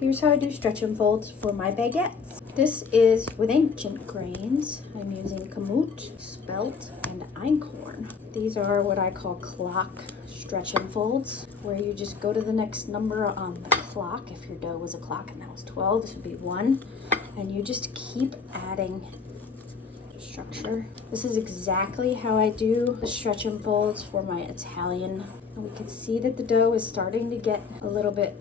Here's how I do stretch and folds for my baguettes. This is with ancient grains. I'm using kamut, spelt, and einkhorn. These are what I call clock stretch and folds, where you just go to the next number on the clock. If your dough was a clock and that was 12, this would be 1. And you just keep adding structure. This is exactly how I do the stretch and folds for my Italian. And we can see that the dough is starting to get a little bit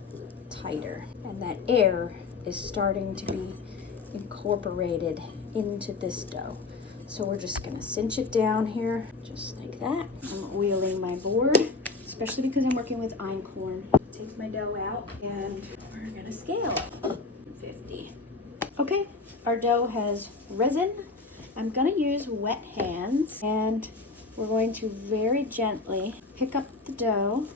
tighter, and that air is starting to be incorporated into this dough. So we're just gonna cinch it down here, just like that. I'm wheeling my board, especially because I'm working with einkorn. Take my dough out and we're gonna scale it. 50. Okay, our dough has risen. I'm gonna use wet hands, and we're going to very gently pick up the dough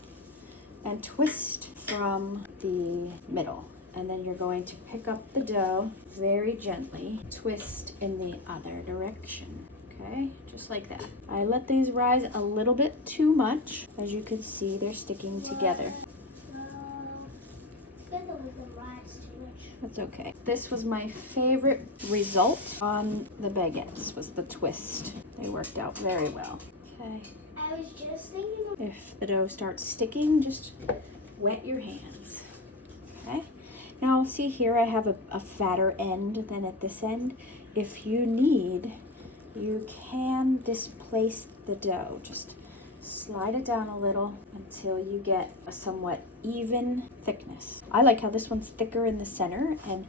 and twist from the middle. And then you're going to pick up the dough very gently, twist in the other direction. Okay, just like that. I let these rise a little bit too much. As you can see, they're sticking together. That's okay. This was my favorite result on the baguettes, was the twist. They worked out very well. Okay. I was just thinking of... If the dough starts sticking, just wet your hands. Okay. Now see here, I have a fatter end than at this end. If you need, you can displace the dough. Just slide it down a little until you get a somewhat even thickness. I like how this one's thicker in the center and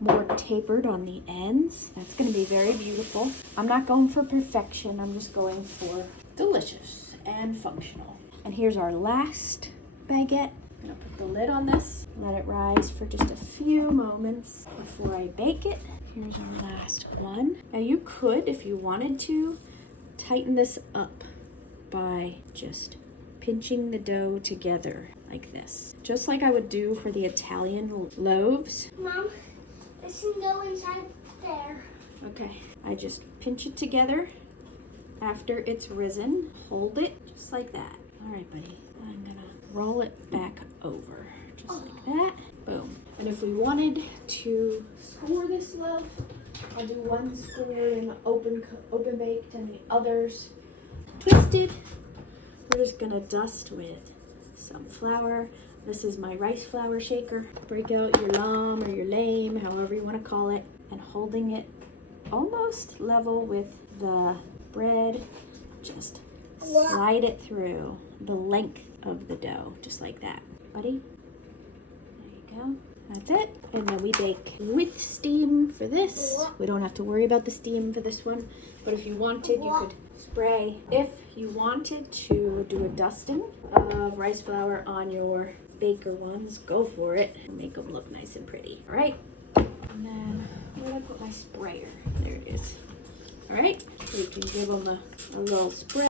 more tapered on the ends. That's going to be very beautiful. I'm not going for perfection. I'm just going for delicious and functional. And here's our last baguette. I'm going to put the lid on this, let it rise for just a few moments before I bake it. Here's our last one. Now you could, if you wanted to, tighten this up by just pinching the dough together like this. Just like I would do for the Italian loaves. Mom, this can go inside there. Okay, I just pinch it together after it's risen. Hold it just like that. All right, buddy. I'm gonna roll it back over just like that. Boom. And if we wanted to score this love, I'll do one score in open baked and the others twisted. We're just gonna dust with some flour. This is my rice flour shaker. Break out your lamb or your lame, however you want to call it, and holding it almost level with the bread, just slide it through the length of the dough, just like that. Buddy, there you go. That's it. And then we bake with steam for this. We don't have to worry about the steam for this one, but if you wanted, you could spray. If you wanted to do a dusting of rice flour on your baker ones, go for it. Make them look nice and pretty. All right. And then where did I put my sprayer? There it is. All right. So you can give them a little spray.